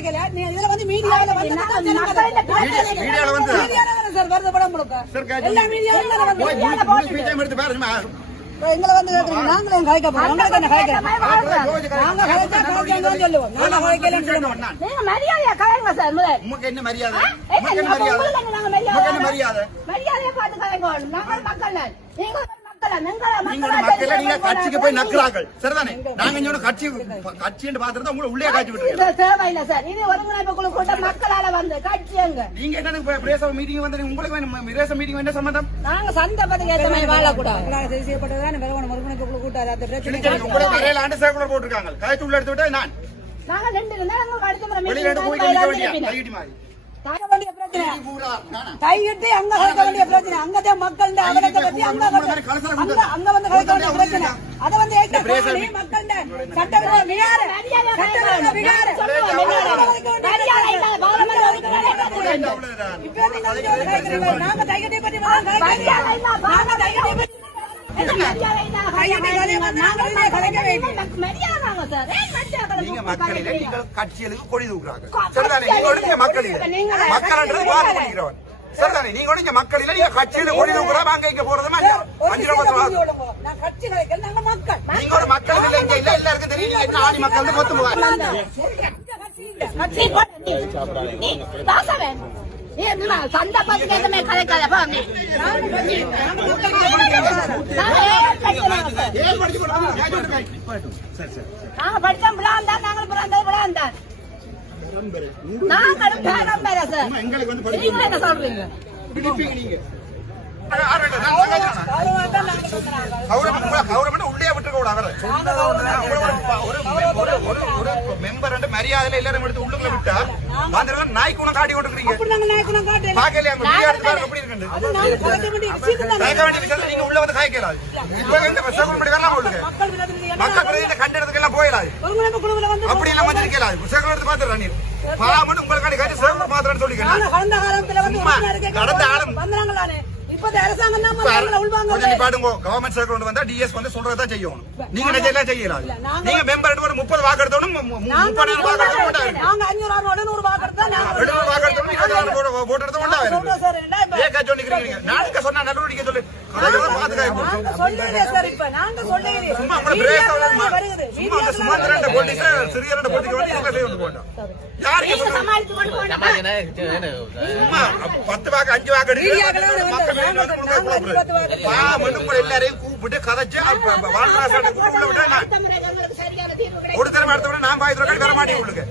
கலைக்கல நீ இதுல வந்து மீடியால வந்து மீடியால வந்து சார் வருது படம் முழுக்க எல்லா மீடியால எடுத்து பாருமா எங்களை வந்து நாங்களே கலைக்க போறோம் உங்களுக்கு என்ன கலைக்க நாங்க கலைக்க சொல்லுவோம் நாங்க கலைக்கலன்னு சொல்லுவோம் நீங்க மரியாதையா கலைங்க சார் முதல்ல உங்களுக்கு என்ன மரியாதை உங்களுக்கு என்ன மரியாதை உங்களுக்கு என்ன மரியாதை மரியாதையா பார்த்து கலைங்க நாங்க மக்கள் நீங்க நீங்க கட்சிக்கு போய் நக்குறார்கள் சரிதானே நாங்க இங்க கட்சி பாத்துறதா உங்களை உள்ளே காட்சி விட்டு தேவையில்லை சார் இது ஒருங்கிணைப்பு குழு கூட்டம் மக்களால வந்து கட்சி எங்க நீங்க என்ன பிரேச மீட்டிங் வந்து உங்களுக்கு பிரேச மீட்டிங் என்ன சம்பந்தம் நாங்க சந்த பத்தி ஏத்த மாதிரி வாழக்கூடாது செய்யப்பட்டதுதான் ஒருங்கிணைப்பு குழு கூட்டம் அந்த பிரச்சனை உங்களுக்கு நிறைய ஆண்டு சர்க்குலர் போட்டிருக்காங்க கட்சி உள்ள எடுத்து விட்டா நான் நாங்க ரெண்டு நாங்க அடுத்த முறை வெளியில போய் கையிட்டு மாதிரி கையிட்டு அங்க கலைக்க வேண்டிய பிரச்சனை அங்கதான் மக்கள் அவலத்தை பத்தி அங்க வந்து கலைக்க வேண்டிய பிரச்சனை அதை வந்து மக்கள் சட்டவிரோத விகார நாங்க தையத்தை பற்றி நீங்க மக்களில நீங்கள் கட்சிகளுக்கு கொடி தூக்குறாங்க சரிதானே நீங்க மக்களில மக்கள்ன்றது பார்த்து பண்ணிக்கிறவன் சரிதானே நீங்க இங்க மக்களில நீங்க கட்சியில கொடி தூக்குறா அங்க இங்க போறதுமா 5 ரூபாய் நீங்க ஒரு மக்கள் இல்ல இல்ல எல்லாருக்கும் தெரியும் என்ன ஆடி மக்கள் மொத்தம் சந்த பத்தி எதுவுமே கலைக்காத நாங்க படிச்சோம் பிளான் நாங்களும் பிளான் தான் நாங்களும் சார் நீங்க என்ன சொல்றீங்க உள்ளே விட்டு மெம்பர் மரியாதை எல்லாரும் எடுத்து உள்ளுக்குள்ள விட்டா நாய் குணம் காட்டி கொண்டிருக்கீங்க நீங்க உள்ள வந்து காய்க்கலாது மக்கள் கண்டெடுத்துக்கு எல்லாம் போயிடாது அப்படி எல்லாம் வந்து இருக்கலாது சேகரம் எடுத்து பாத்துறா நீ பாமன் உங்களுக்கான காட்டி சேகரம் பாத்துறேன்னு சொல்லிக்கலாம் கடந்த ஆளும் கவர்மெண்ட் சர்க்கிள் வந்தா டிஎஸ் வந்து சொல்றதான் செய்யணும் நீங்க எல்லாம் செய்யலாம் நீங்க மெம்பர் ஒரு 30 வாக்கு எடுத்தோம் 30 ஓட்டு எடுத்து நாளைக்கு சொன்ன நடவடிக்கை சொல்லு எல்லாரையும் கூப்பிட்டு கதைச்சு ஒரு தரம் அடுத்த நான் பாயத்துல வர மாட்டேன் உங்களுக்கு